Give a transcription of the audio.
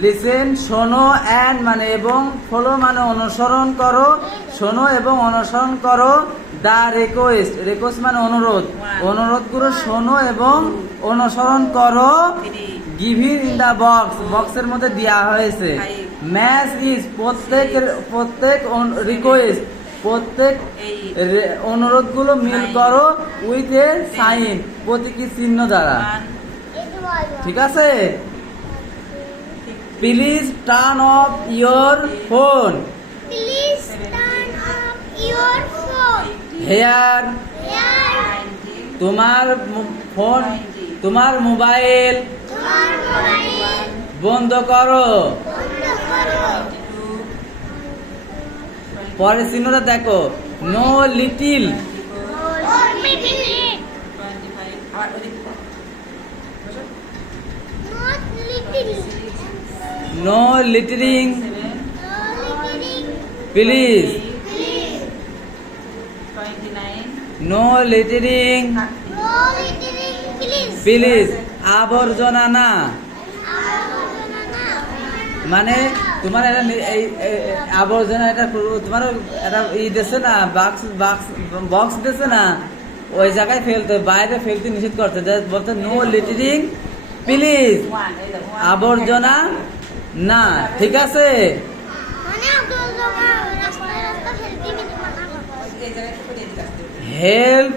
Listen শোনো, and মানে এবং, ফলো মানে অনুসরণ করো, শোনো এবং অনুসরণ করো। দা রিকোয়েস্ট, রিকোয়েস্ট মানে অনুরোধ, অনুরোধগুলো শোনো এবং অনুসরণ করো। গিভিং ইন দা বক্স, বক্সের মধ্যে দেওয়া হয়েছে। ম্যাচ ইজ প্রত্যেক রিকোয়েস্ট, প্রত্যেক অনুরোধগুলো মিল করো উইথ এ সাইন, প্রতীকী চিহ্ন দ্বারা। ঠিক আছে। Please turn off your phone, Please turn off your phone. Here, তোমার ফোন, তোমার মোবাইল তোমার মোবাইল বন্ধ করো। বন্ধ করো। পরের চিহ্নটা দেখো, no little, Not little. No littering, No littering. Please, Please. No littering, No littering. Please. Please, আবর্জনা না, মানে তোমার এটা আবর্জনা, এটা তোমার এটা দিচ্ছে না, বক্স দিচ্ছে না, ওই জায়গায় ফেলতে, বাইরে ফেলতে নিষেধ করতে, বলতে নো লিটারিং প্লিজ, আবর্জনা না। ঠিক আছে। মানে আবর্জনা রাস্তায় ফেলতে কিন্তু মানা করে। হেল্প